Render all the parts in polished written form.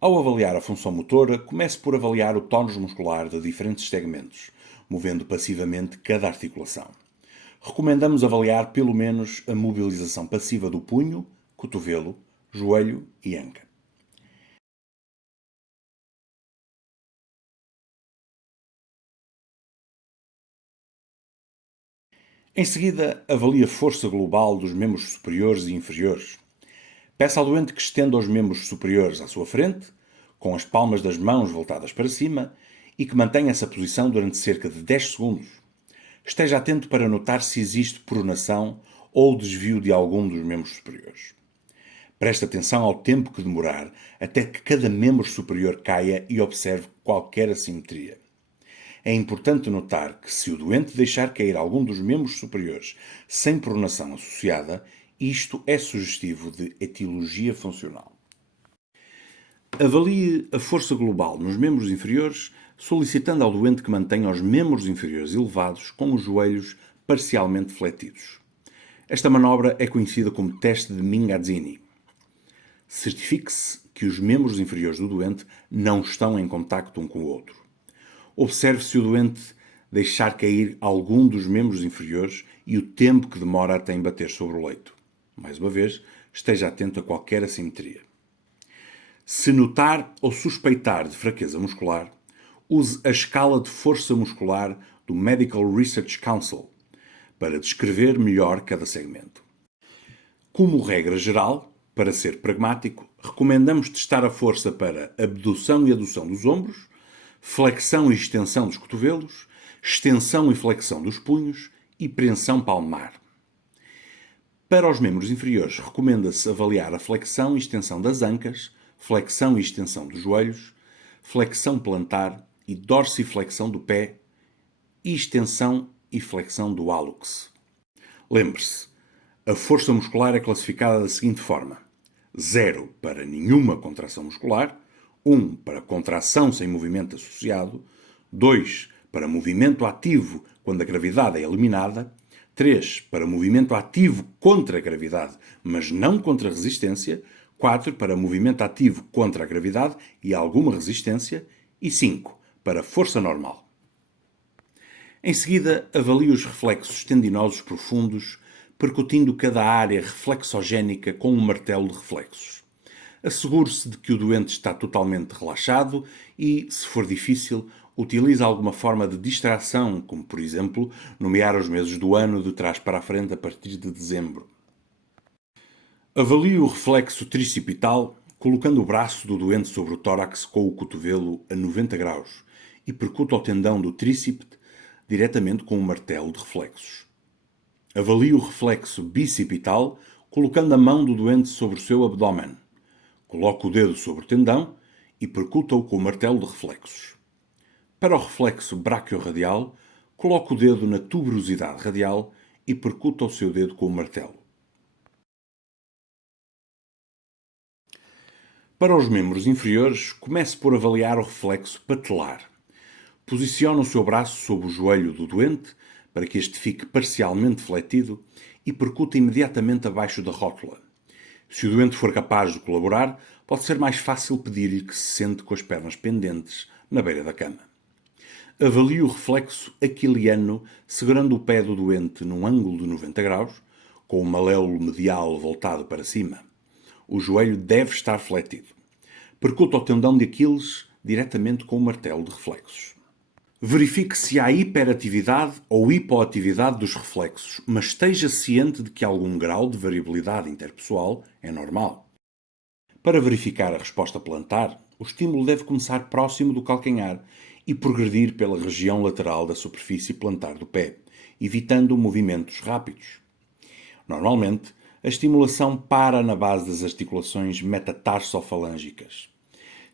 Ao avaliar a função motora, comece por avaliar o tónus muscular de diferentes segmentos, movendo passivamente cada articulação. Recomendamos avaliar pelo menos a mobilização passiva do punho, cotovelo, joelho e anca. Em seguida, avalie a força global dos membros superiores e inferiores. Peça ao doente que estenda os membros superiores à sua frente, com as palmas das mãos voltadas para cima, e que mantenha essa posição durante cerca de 10 segundos. Esteja atento para notar se existe pronação ou desvio de algum dos membros superiores. Preste atenção ao tempo que demorar até que cada membro superior caia e observe qualquer assimetria. É importante notar que se o doente deixar cair algum dos membros superiores sem pronação associada, isto é sugestivo de etiologia funcional. Avalie a força global nos membros inferiores, solicitando ao doente que mantenha os membros inferiores elevados com os joelhos parcialmente fletidos. Esta manobra é conhecida como teste de Mingazzini. Certifique-se que os membros inferiores do doente não estão em contacto um com o outro. Observe se o doente deixar cair algum dos membros inferiores e o tempo que demora até bater sobre o leito. Mais uma vez, esteja atento a qualquer assimetria. Se notar ou suspeitar de fraqueza muscular, use a escala de força muscular do Medical Research Council para descrever melhor cada segmento. Como regra geral, para ser pragmático, recomendamos testar a força para abdução e adução dos ombros, flexão e extensão dos cotovelos, extensão e flexão dos punhos e preensão palmar. Para os membros inferiores, recomenda-se avaliar a flexão e extensão das ancas, flexão e extensão dos joelhos, flexão plantar e dorsiflexão do pé e extensão e flexão do hálux. Lembre-se, a força muscular é classificada da seguinte forma: 0 para nenhuma contração muscular, 1 para contração sem movimento associado, 2 para movimento ativo quando a gravidade é eliminada, 3 para movimento ativo contra a gravidade, mas não contra a resistência, 4 para movimento ativo contra a gravidade e alguma resistência, e 5 para força normal. Em seguida, avalie os reflexos tendinosos profundos, percutindo cada área reflexogénica com um martelo de reflexos. Assegure-se de que o doente está totalmente relaxado e, se for difícil, utilize alguma forma de distração, como, por exemplo, nomear os meses do ano de trás para a frente a partir de dezembro. Avalie o reflexo tricipital, colocando o braço do doente sobre o tórax com o cotovelo a 90 graus e percuta o tendão do tríceps diretamente com um martelo de reflexos. Avalie o reflexo bicipital, colocando a mão do doente sobre o seu abdômen. Coloque o dedo sobre o tendão e percuta-o com o martelo de reflexos. Para o reflexo braquiorradial, coloque o dedo na tuberosidade radial e percuta o seu dedo com o martelo. Para os membros inferiores, comece por avaliar o reflexo patelar. Posicione o seu braço sobre o joelho do doente para que este fique parcialmente fletido e percuta imediatamente abaixo da rótula. Se o doente for capaz de colaborar, pode ser mais fácil pedir-lhe que se sente com as pernas pendentes na beira da cama. Avalie o reflexo aquiliano segurando o pé do doente num ângulo de 90 graus, com o maléolo medial voltado para cima. O joelho deve estar fletido. Percuta o tendão de Aquiles diretamente com o martelo de reflexos. Verifique se há hiperatividade ou hipoatividade dos reflexos, mas esteja ciente de que algum grau de variabilidade interpessoal é normal. Para verificar a resposta plantar, o estímulo deve começar próximo do calcanhar e progredir pela região lateral da superfície plantar do pé, evitando movimentos rápidos. Normalmente, a estimulação para na base das articulações metatarsofalângicas.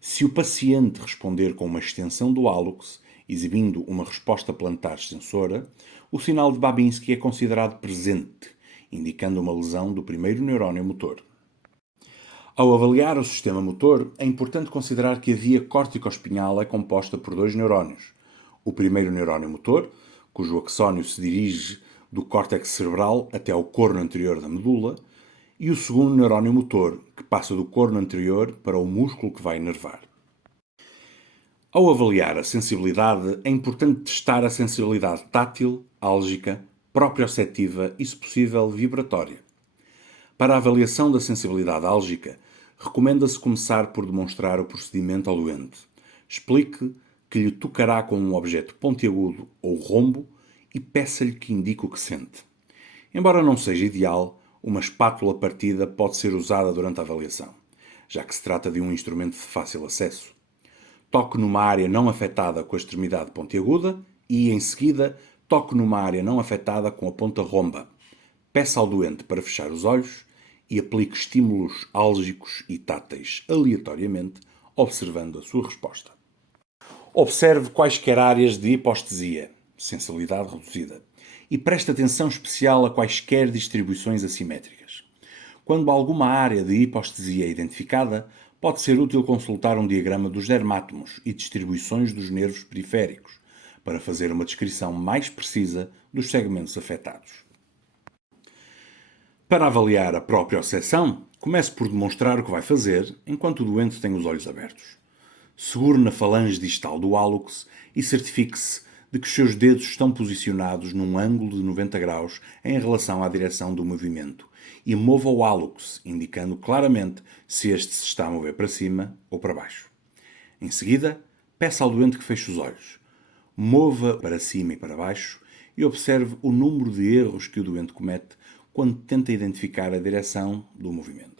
Se o paciente responder com uma extensão do hálux, exibindo uma resposta plantar extensora, o sinal de Babinski é considerado presente, indicando uma lesão do primeiro neurónio motor. Ao avaliar o sistema motor, é importante considerar que a via córtico-espinhal é composta por 2 neurónios. O primeiro neurónio motor, cujo axónio se dirige do córtex cerebral até ao corno anterior da medula, e o segundo neurónio motor, que passa do corno anterior para o músculo que vai inervar. Ao avaliar a sensibilidade, é importante testar a sensibilidade tátil, álgica, proprioceptiva e, se possível, vibratória. Para a avaliação da sensibilidade álgica, recomenda-se começar por demonstrar o procedimento ao doente. Explique que lhe tocará com um objeto pontiagudo ou rombo e peça-lhe que indique o que sente. Embora não seja ideal, uma espátula partida pode ser usada durante a avaliação, já que se trata de um instrumento de fácil acesso. Toque numa área não afetada com a extremidade pontiaguda e, em seguida, toque numa área não afetada com a ponta romba. Peça ao doente para fechar os olhos e aplique estímulos álgicos e táteis aleatoriamente, observando a sua resposta. Observe quaisquer áreas de hipoestesia, sensibilidade reduzida, e preste atenção especial a quaisquer distribuições assimétricas. Quando alguma área de hipoestesia é identificada, pode ser útil consultar um diagrama dos dermátomos e distribuições dos nervos periféricos, para fazer uma descrição mais precisa dos segmentos afetados. Para avaliar a propriocepção, comece por demonstrar o que vai fazer enquanto o doente tem os olhos abertos. Segure na falange distal do hálux e certifique-se de que os seus dedos estão posicionados num ângulo de 90 graus em relação à direção do movimento e mova o hálux, indicando claramente se este se está a mover para cima ou para baixo. Em seguida, peça ao doente que feche os olhos. Mova para cima e para baixo e observe o número de erros que o doente comete quando tenta identificar a direção do movimento.